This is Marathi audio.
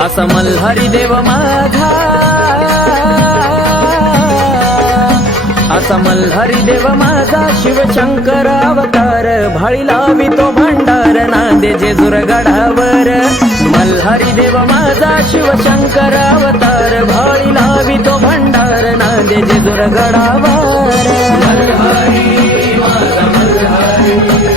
असा मल्हारी देव माझा, असा मल्हारी देव माझा शिवशंकर अवतार, भाळी लावितो भंडार नांदे जेजुर गडावर. मल्हारी देव माझा शिवशंकर अवतार, भाळी लावितो भंडार नांदे जेजुर गडावर. मल्हारी माझा मल्हारी